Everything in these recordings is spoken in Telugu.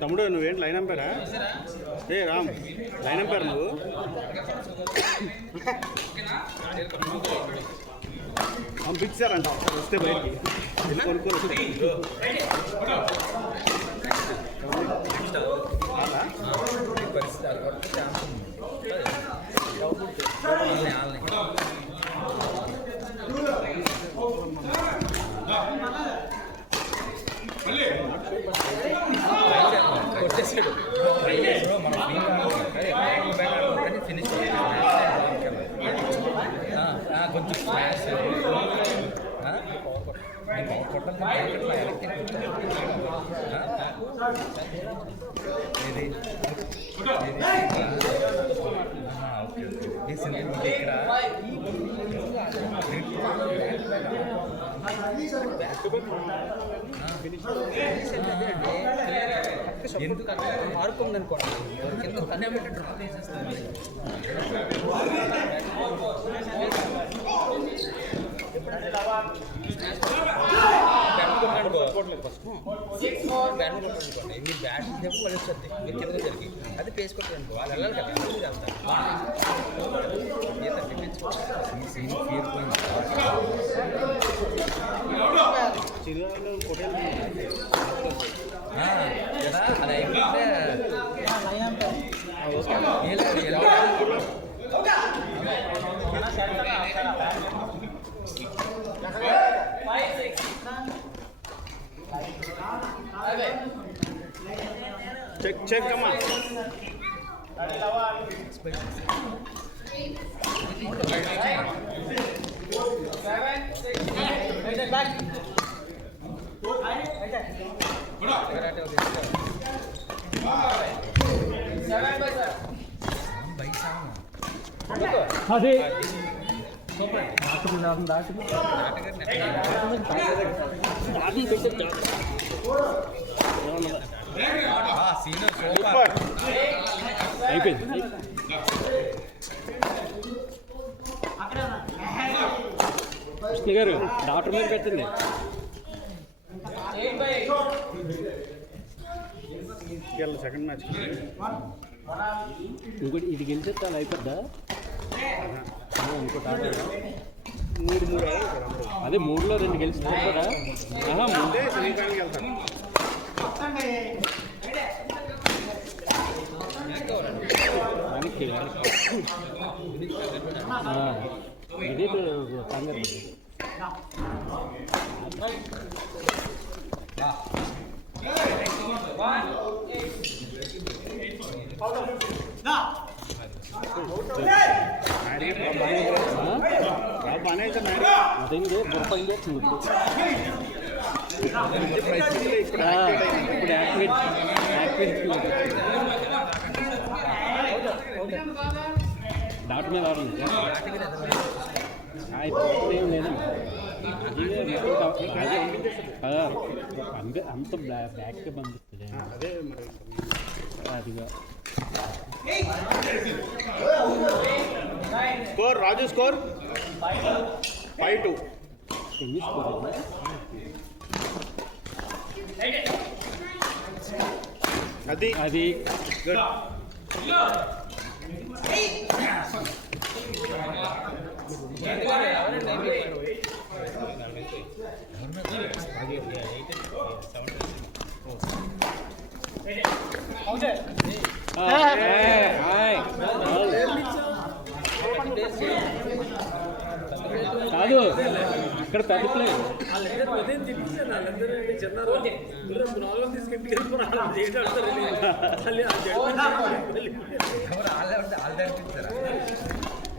తమ్ముడు నువ్వేంటి లైన్ అంపారా? ఏ రామ్, లైన్ అంపారు నువ్వు? పంపించారంట వస్తే బయటికి వెళ్ళి కొనుక్కొని వస్తే కొట్టేసాడు ఫినిష్ కొంచెం స్మాష్ ఎందుకు ఆడుకుందనుకోండి ఎందుకు తనే పెట్టాడు మీరు బ్యాట్ చెప్పు వాళ్ళు వస్తుంది మీరు కింద జరిగి అది పేసి కొట్టారనుకో వాళ్ళు వెళ్ళాలి కదా కదా అది అయిపోతే చెక్ అమ్మా అదే అయిపోయింది. కృష్ణ గారు డాక్టర్ మీద పెట్టండి. సెకండ్ మ్యాచ్ ఇంకోటి ఇది గెలిచేస్తే అలా అయిపోద్దా? ఇంకోటి మూడు అదే 3లో 2 గెలిచిపోతా ముందే శ్రీకాంత్కి వెళ్తాను. ఇదే కంగారు అదేంటి బొప్పైంది వచ్చింది ఇప్పుడు యాక్టివేట్ డాక్టర్ మీద ఆడండి. ఇప్పుడు ఏం లేదండి. అంత బ్యాక్గా పంపిస్తుంది అదే మరి అదిగా స్కోర్ రాజు స్కోర్ 5-2. ఎన్ని స్కోర్ అది గుడ్. కాదు ఇక్కడ పెద్ద ప్లేయర్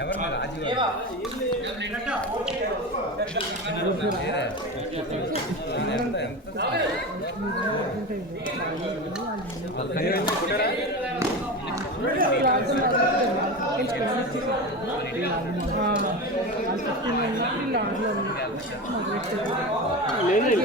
ఎవరు రాజీవ్ లేదు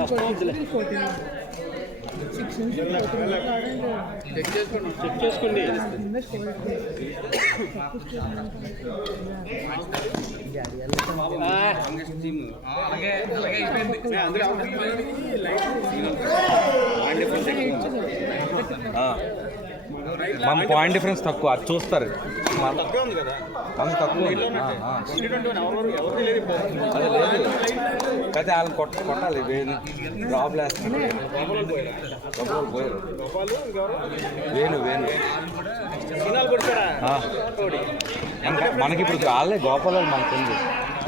కష్టం అవుతుంది చెక్ చేసుకోండి మన పాయింట్ డిఫరెన్స్ తక్కువ అది చూస్తారు తక్కువ ఉంది కదా మన తక్కువ అదే లేదు అయితే వాళ్ళని కొట్టాలి డ్రాప్ వేస్తున్నారు పోయారు వేణు మనకి ఇప్పుడు వాళ్ళే గోపాల్ మనకు ఉంది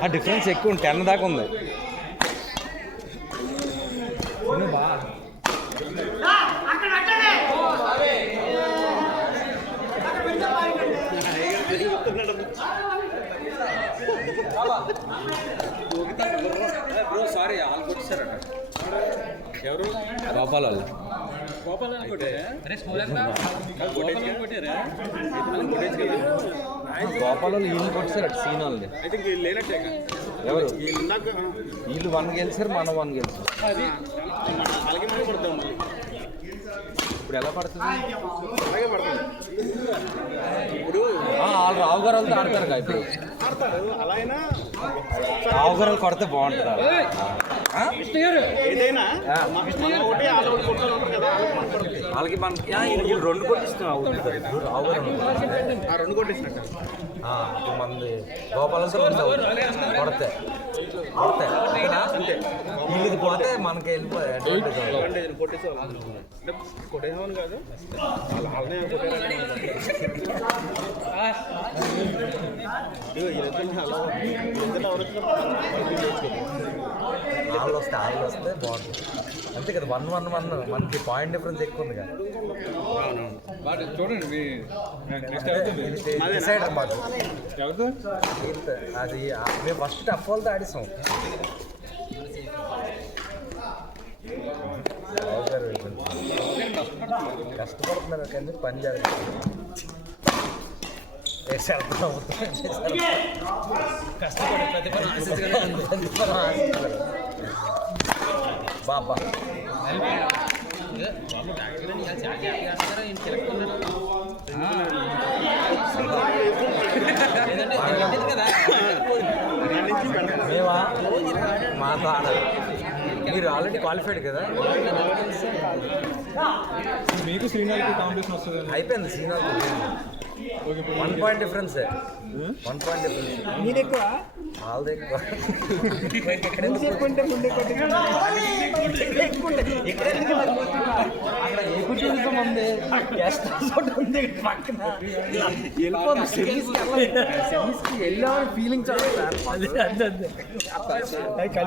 ఆ డిఫరెన్స్ ఎక్కువ 10 దాకా ఉంది బాగా బ్రో సారీ వాళ్ళు కొట్టారట ఎవరు గోపాల్ వాళ్ళు గోపాల్ వాళ్ళు వీళ్ళు కొట్టారట సీన్ వాళ్ళని ఐ థింక్ లేనట్టే ఎవరు ఇందాక వీళ్ళు 1 గెలిచారు మనం 1 గెలిచారు అలాగే మనం కొడతాం మళ్ళీ ఇప్పుడు ఎలా పడుతుంది అలాగే పడుతుంది ఇప్పుడు వాళ్ళు రావు గారు వాళ్ళతో ఆడతారు కదా ఇప్పుడు ఆడతారు అలా అయినా రావు గారు వాళ్ళు కొడితే బాగుంటుందా ఏదైనా మనం ఒకటి వాళ్ళు ఒకటి కొట్టాలి ఉంటారు కదా వాళ్ళకి మనం కొడుతుంది వాళ్ళకి మనకి 2 కొట్టిస్తున్నాం రావు గారు ఆ 2 కొట్టేసినట్టు మంది గోపాలంతో కొడితే వీళ్ళకి పోతే మనకి వెళ్ళిపోయి అడ్వాంటేజ్ కొట్టేసేవాళ్ళు కొట్టేసేవాళ్ళు కాదు వాళ్ళనే కొట్టారని వాళ్ళు వస్తే బాగుంటుంది అంతే కదా 1-1-1 మనకి పాయింట్ డిఫరెన్స్ ఎక్కువ ఉంది కదా చూడండి డిసైడ్ అన్నమాట అది మేము ఫస్ట్ టఫ్ వాళ్ళతో ఆడిస్తాం కష్టపడుతున్నారు కానీ పని జరగదు బాబా మేమా మాతో ఆడాలి మీరు ఆల్రెడీ క్వాలిఫైడ్ కదా మీకు శ్రీనాథ్కి కాంపిటీషన్ వస్తుంది అయిపోయింది senior 1 point difference 1 point difference నేను ఎక్కువ వాళ్ళది ఎక్కువ అక్కడ ఏ కుటుంబం ఉంది ఉంది పక్కన వెళ్ళామని ఫీలింగ్ చాలా ఇక్కడ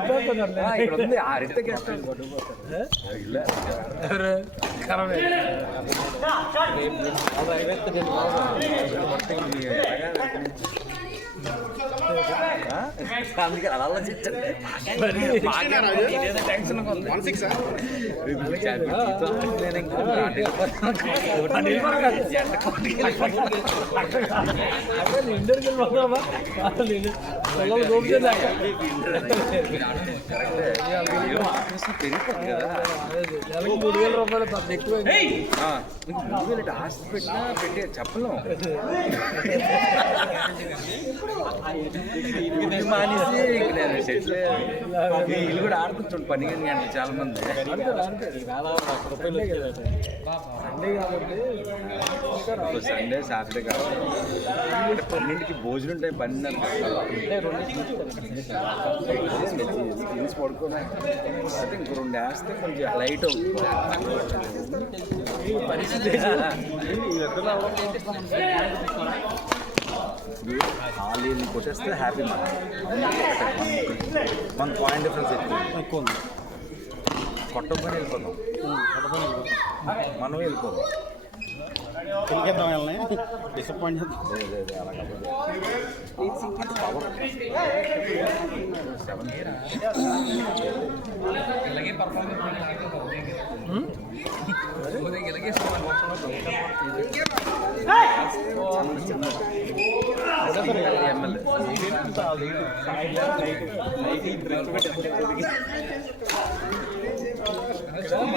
ఉంది ఆరితే గెస్ట్ అందుకే అలా టెన్షన్ ఉంది 16 ఇంటర్కి వెళ్ళిపోతామా పిల్లలు గోపిచేదాకా పెరిగిపోతుంది కదా. నెలకి 3,000 రూపాయలు పెద్ద ఎక్కువ. 3,000 ఆస్తి పెట్టినా పెట్టే చెప్పలేం. మానేసి వీళ్ళు కూడా ఆడుకుంటుండే పని కానీ చాలా మంది సండే సాటర్డే కావాలి. 12కి భోజనం ఉంటాయి 12 తీసి పడుకోవాలి. అయితే ఇంకో 2 వేస్తే కొంచెం లైట్ అవుతుంది పరిస్థితి. వాళ్ళు కొట్టేస్తే హ్యాపీ మన పాయింట్ డిఫరెన్స్ ఎక్కువ ఉంది. కొట్టకపోయినా వెళ్ళిపోతాం, మనం వెళ్ళిపోతాం. తిరిగేద్దాం వెళ్ళని డిసప్పాయింట్ లేదు అలా కాదు. ఇలాగే పర్ఫార్మెన్స్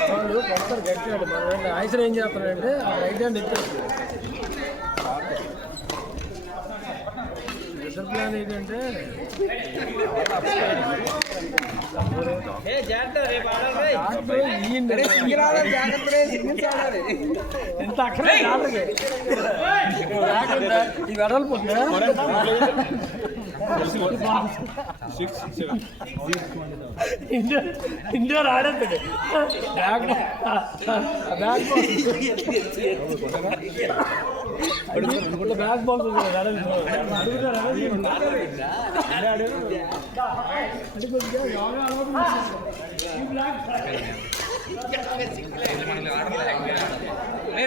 మనోళ్ళు కొడతారు గట్టిగా. మన ఆయుష్ ఏం చేస్తారంటే రైట్ హ్యాండ్ ఇచ్చేస్తారు. రిజల్ట్ ప్లాన్ ఏంటంటే ఎంత అక్కడ ఈ వెడల్పోతుందా ఇండోర్ ఆడేస్తుంది బ్యాక్ బ్యాక్ బాల్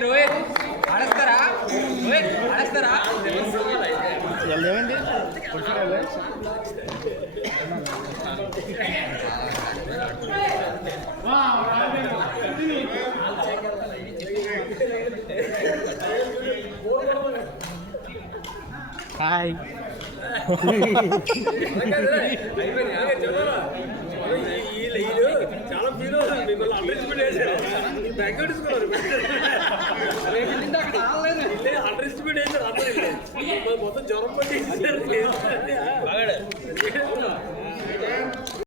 రోహిత్ ఆడేస్తారా? రోహిత్ ఆడేస్తారా? ఏమైంది హాయ్ చాలా మిమ్మల్ని అండర్ఎస్టిమేట్ చేశారు. అండర్ఎస్టిమేట్ చేశారు అందరూ. మొత్తం జ్వరం పట్టి